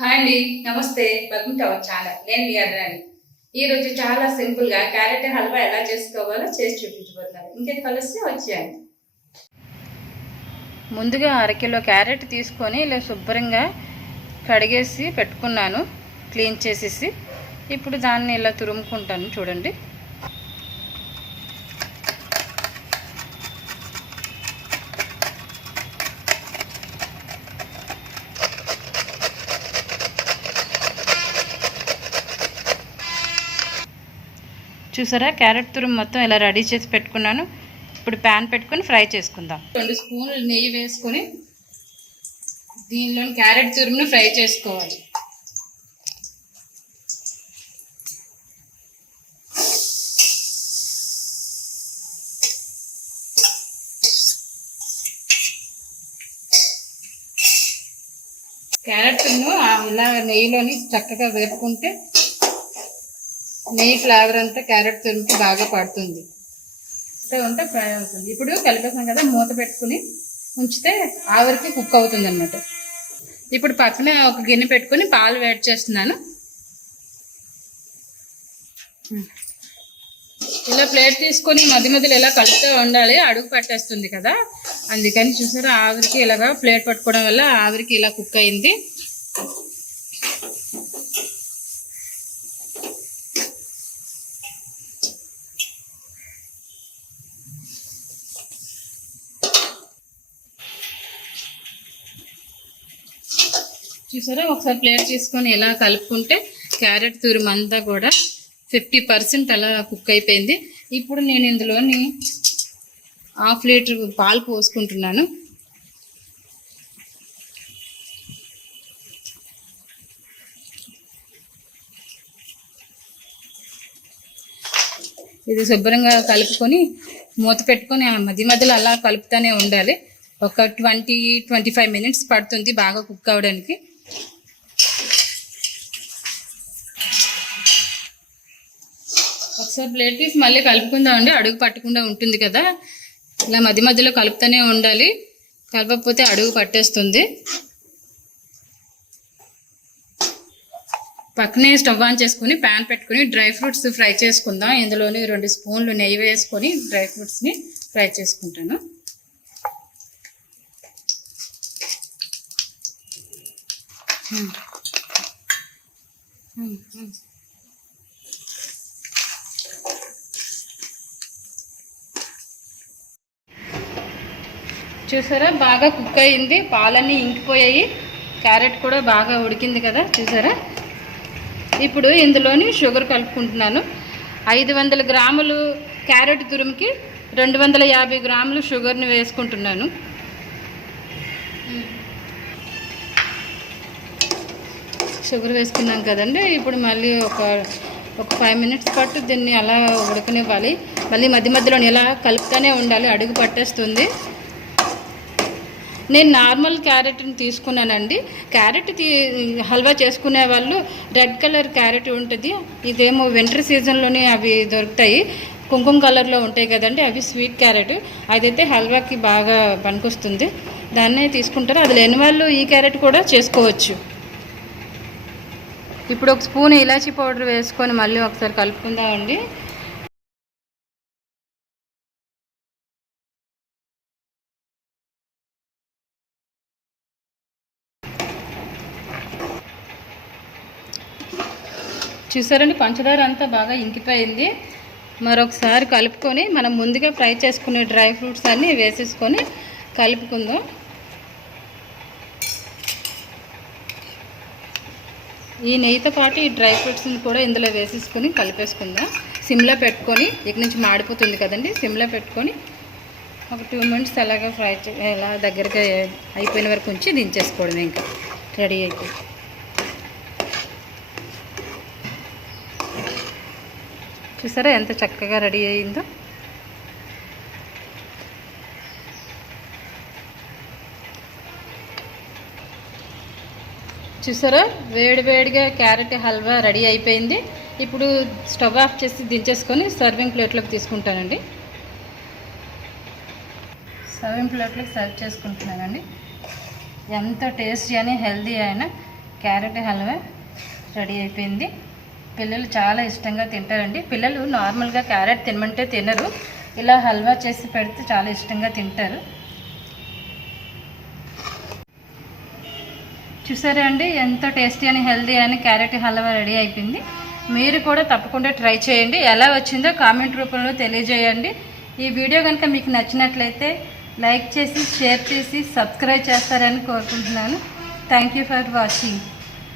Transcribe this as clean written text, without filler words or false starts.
Hi అండి, నమస్తే. Welcome to our channel. నేను మీ అడ్రాని. ఈరోజు చాలా సింపుల్గా క్యారెట్ హల్వా ఎలా చేసుకోవాలో చేసి చూపించబోతున్నాను. ఇంకేది కలిస్తే వచ్చేయండి. ముందుగా అరకిలో క్యారెట్ తీసుకొని ఇలా శుభ్రంగా కడిగేసి పెట్టుకున్నాను, క్లీన్ చేసేసి. ఇప్పుడు దాన్ని ఇలా తురుముకుంటాను. చూడండి, చూసారా క్యారెట్ తురుము మొత్తం ఇలా రెడీ చేసి పెట్టుకున్నాను. ఇప్పుడు ప్యాన్ పెట్టుకొని ఫ్రై చేసుకుందాం. 2 స్పూన్లు నెయ్యి వేసుకొని దీనిలో క్యారెట్ తురుమును ఫ్రై చేసుకోవాలి. క్యారెట్ తురుము ఇలా నెయ్యిలోని చక్కగా వేపుకుంటే నెయ్యి ఫ్లేవర్ అంతా క్యారెట్ తురుముకి బాగా పడుతుంది. ఉంటే ఫ్రై అవుతుంది. ఇప్పుడు కలిపేసాం కదా, మూత పెట్టుకుని ఉంచితే ఆవిరికి కుక్ అవుతుంది అన్నమాట. ఇప్పుడు పక్కనే ఒక గిన్నె పెట్టుకుని పాలు వేడి చేస్తున్నాను. ఇలా ప్లేట్ తీసుకొని మధ్య మధ్యలో ఇలా కలుపుతూ ఉండాలి, అడుగు పట్టేస్తుంది కదా, అందుకని చూసారా ఆవిరికి ఇలాగా ప్లేట్ పట్టుకోవడం వల్ల ఆవిరికి ఇలా కుక్ అయింది. చూసారా, ఒకసారి ప్లేట్ తీసుకొని ఇలా కలుపుకుంటే క్యారెట్ తురుము అంతా కూడా 50% అలా కుక్ అయిపోయింది. ఇప్పుడు నేను ఇందులోని 1/2 లీటర్ పాలు పోసుకుంటున్నాను. ఇది శుభ్రంగా కలుపుకొని మూత పెట్టుకొని మధ్య మధ్యలో అలా కలుపుతూనే ఉండాలి. ఒక 20-25 మినిట్స్ పడుతుంది బాగా కుక్ అవ్వడానికి. ఒకసారి ప్లేట్ తీసి మళ్ళీ కలుపుకుందామండి, అడుగు పట్టకుండా ఉంటుంది కదా. ఇలా మధ్య మధ్యలో కలుపుతూనే ఉండాలి, కలపకపోతే అడుగు పట్టేస్తుంది. పక్కనే స్టవ్ ఆన్ చేసుకుని ప్యాన్ పెట్టుకుని డ్రై ఫ్రూట్స్ ఫ్రై చేసుకుందాం. ఇందులోని 2 స్పూన్లు నెయ్యి వేసుకొని డ్రై ఫ్రూట్స్ని ఫ్రై చేసుకుంటాను. చూసారా బాగా కుక్ అయింది, పాలన్నీ ఇంకిపోయాయి, క్యారెట్ కూడా బాగా ఉడికింది కదా చూసారా. ఇప్పుడు ఇందులోని షుగర్ కలుపుకుంటున్నాను. 500 గ్రాములు క్యారెట్ తురుముకి 250 గ్రాములు షుగర్ని వేసుకుంటున్నాను. షుగర్ వేసుకున్నాం కదండి. ఇప్పుడు మళ్ళీ ఒక 5 మినిట్స్ పాటు దీన్ని అలా ఉడకనివ్వాలి. మళ్ళీ మధ్య మధ్యలో ఇలా కలుపుతూనే ఉండాలి, అడుగు పట్టేస్తుంది. నేను నార్మల్ క్యారెట్ని తీసుకున్నానండి. క్యారెట్ హల్వా చేసుకునే వాళ్ళు రెడ్ కలర్ క్యారెట్ ఉంటుంది, ఇదేమో వింటర్ సీజన్లోనే అవి దొరుకుతాయి, కుంకుమ కలర్లో ఉంటాయి కదండి, అవి స్వీట్ క్యారెట్. అదైతే హల్వాకి బాగా పనికొస్తుంది, దాన్నే తీసుకుంటారు. అది లేని వాళ్ళు ఈ క్యారెట్ కూడా చేసుకోవచ్చు. ఇప్పుడు 1 స్పూన్ ఇలాచీ పౌడర్ వేసుకొని మళ్ళీ ఒకసారి కలుపుకుందామండి. చూసారండి, పంచదార అంతా బాగా ఇంకిపోయింది. మరొకసారి కలుపుకొని మనం ముందుగా ఫ్రై చేసుకునే డ్రై ఫ్రూట్స్ అన్నీ వేసేసుకొని కలుపుకుందాం. ఈ నెయ్యితో పాటు ఈ డ్రై ఫ్రూట్స్ని కూడా ఇందులో వేసేసుకొని కలిపేసుకుందాం. సిమ్లో పెట్టుకొని, ఇక నుంచి మాడిపోతుంది కదండి, సిమ్లో పెట్టుకొని ఒక 2 మినిట్స్ అలాగా ఫ్రై ఎలా దగ్గరగా అయిపోయిన వరకు ఉంచి దించేసుకోవడం, ఇంకా రెడీ అయిపోయి. చూసారా ఎంత చక్కగా రెడీ అయిందో. చూసారా వేడివేడిగా క్యారెట్ హల్వా రెడీ అయిపోయింది. ఇప్పుడు స్టవ్ ఆఫ్ చేసి దించేసుకొని సర్వింగ్ ప్లేట్లోకి తీసుకుంటానండి. సర్వింగ్ ప్లేట్లోకి సర్వ్ చేసుకుంటున్నానండి. ఎంత టేస్టీ అని హెల్దీ అయిన క్యారెట్ హల్వా రెడీ అయిపోయింది. పిల్లలు చాలా ఇష్టంగా తింటారండి. పిల్లలు నార్మల్గా క్యారెట్ తినమంటే తినరు, ఇలా హల్వా చేసి పెడితే చాలా ఇష్టంగా తింటారు. చూసారా అండి, ఎంతో టేస్టీ అని హెల్దీ అని క్యారెట్ హల్వా రెడీ అయిపోయింది. మీరు కూడా తప్పకుండా ట్రై చేయండి. ఎలా వచ్చిందో కామెంట్ రూపంలో తెలియజేయండి. ఈ వీడియో కనుక మీకు నచ్చినట్లయితే లైక్ చేసి, షేర్ చేసి, సబ్స్క్రైబ్ చేస్తారని కోరుకుంటున్నాను. Thank you for watching.